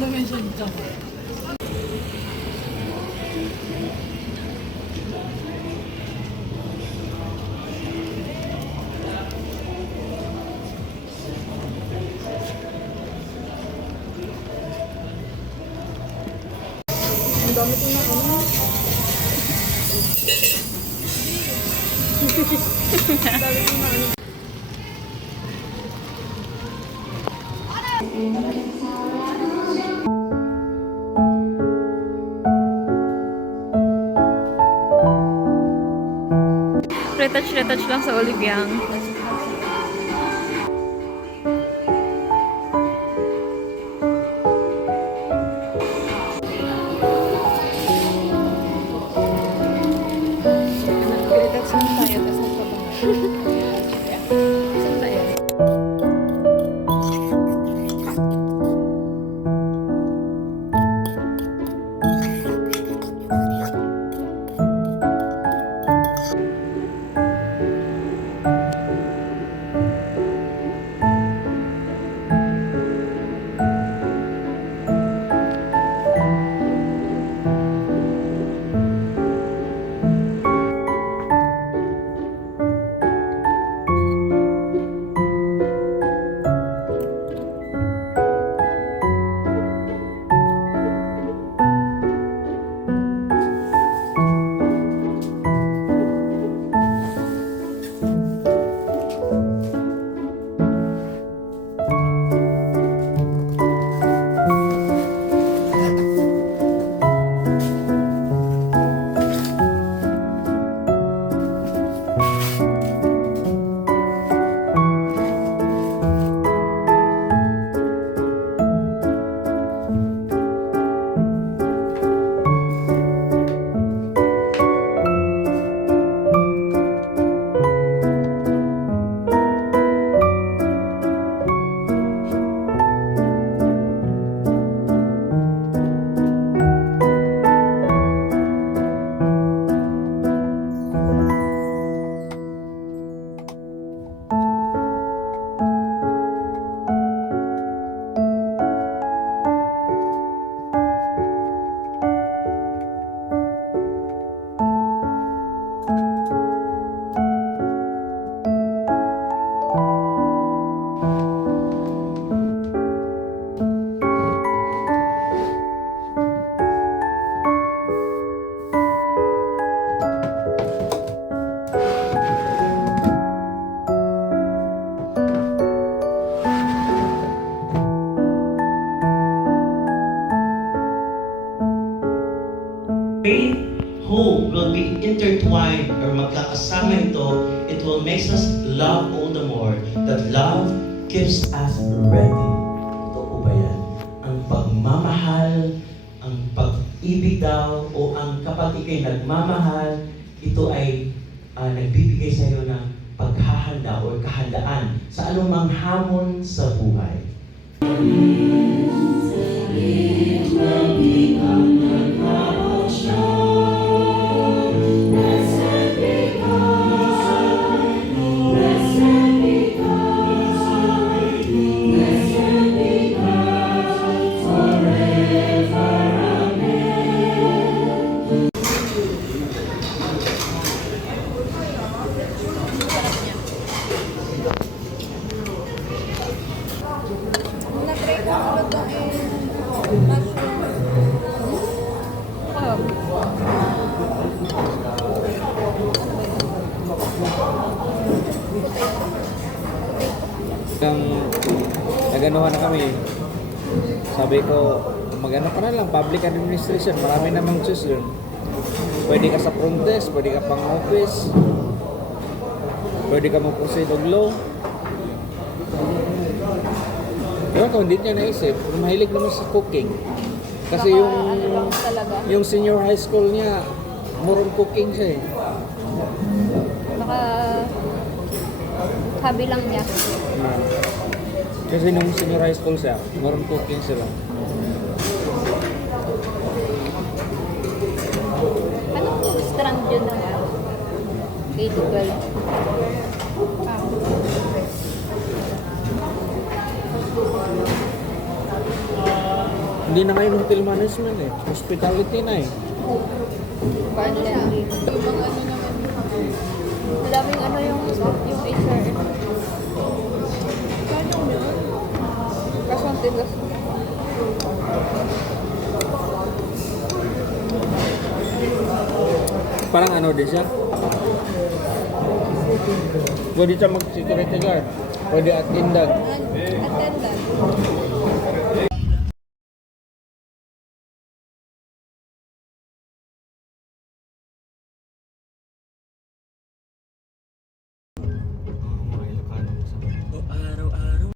naman siya dito. Ang dami ko na ano. Ang dami ko na ano. Retouch lang sa Oliviang. Retouch lang tayo, tapos nagpabangal. Saan tayo? Who will be intertwined or magkakasama ito, it will make us love all the more. That love keeps us ready. Ito po ba yan? Ang pagmamahal, ang pag-ibig daw, o ang kapag ikay nagmamahal, ito ay nagbibigay sa iyo ng paghahanda o kahandaan sa anumang hamon sa buhay. Na-try ko ano to mushroom. Naganuhan na kami. Sabi ko, mag-ano ka na lang, public administration, marami namang choose dun. Pwede ka sa front desk, pwede ka pang office, pwede ka mag-proceed of law. Diba kung hindi niya naisip, mahilig naman sa cooking. Kasi yung senior high school niya, more on cooking siya eh. Baka hobby lang niya. Kasi nung senior high school siya, more on cooking sila. Anong restaurant yun ng K-12? Hindi na ngayon hotel management eh. Hospitality na eh. Paano siya? Yung mga ano naman. Madaming ano yung HRM. Paano yun? Kasante gas. Parang ano din siya. Pwede siya mag-security guard. Pwede attendant. Attendant.